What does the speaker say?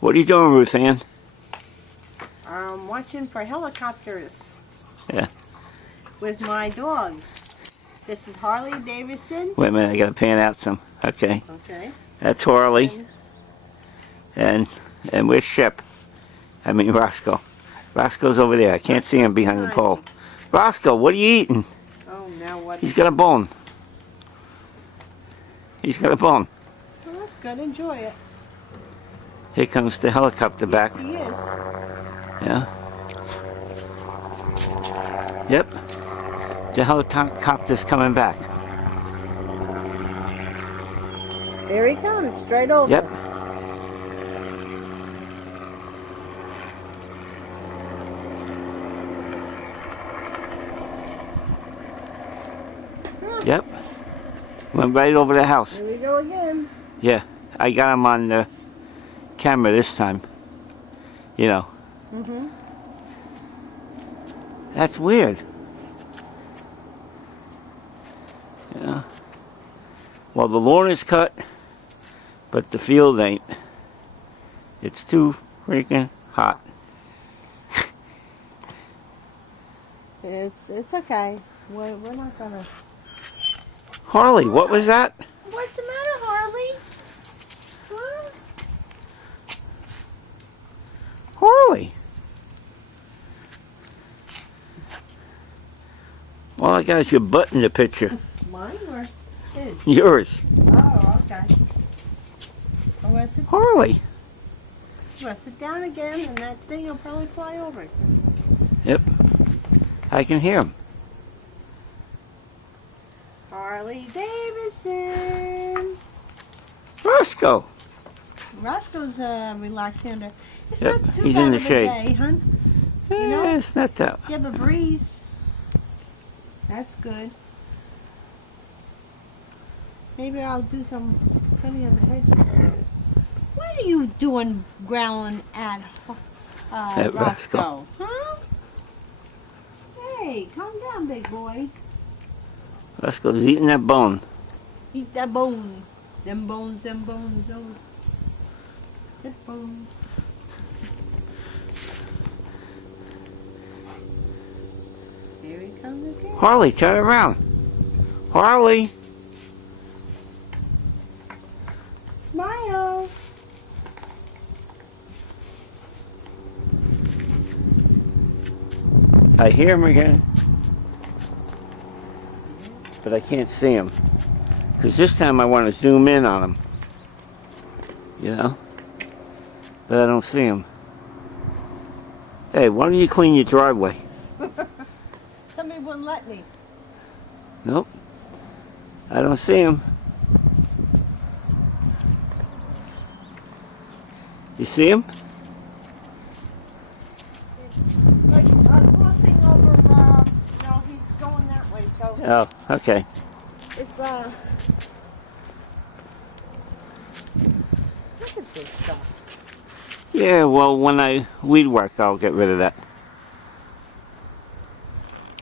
What are you doing, Ruth Ann? I'm watching for helicopters. Yeah. With my dogs. This is Harley Davidson. Wait a minute, I gotta pan out some. Okay. Okay. That's Harley. And where's Shep? I mean Roscoe. Roscoe's over there. I can't see him behind the pole. Roscoe, what are you eating? Oh, now what? He's got a bone. He's got a bone. Well, that's good. Enjoy it. Here comes the helicopter back. Yes, he is. Yeah. Yep. The helicopter's coming back. There he comes, straight over. Yep. Yep. Went right over the house. Here we go again. Yeah. I got him on the camera this time. You know. Mm-hmm. That's weird. Yeah. Well, the lawn is cut, but the field ain't. It's too freaking hot. It's okay. We're not gonna. Harley, what was that? What's the matter, Harley? Huh? Harley. All I got is your butt in the picture. Mine or his? Yours. Oh, okay. I'm gonna sit, Harley. sit down again, and that thing will probably fly over. Yep. I can hear him. Harley Davidson. Roscoe. Roscoe's relaxed under. It's Yep, not too he's bad in the of a shade. day, hun. Yeah, know? it's not that. You have a breeze. That's good. Maybe I'll do some cutting on the hedges. What are you doing growling at Roscoe? Huh? Hey, calm down, big boy. Roscoe's eating that bone. Eat that bone. Them bones, those. Hip bones. Here he comes again. Harley, turn around. Harley. Smile. I hear him again, but I can't see him. Because this time I want to zoom in on him. You know? But I don't see him. Hey, why don't you clean your driveway? Somebody wouldn't let me. Nope. I don't see him. You see him? It's like crossing over, no, he's going that way, so Oh, okay. it's, look at this stuff. Yeah, well, when I weed whack, I'll get rid of that.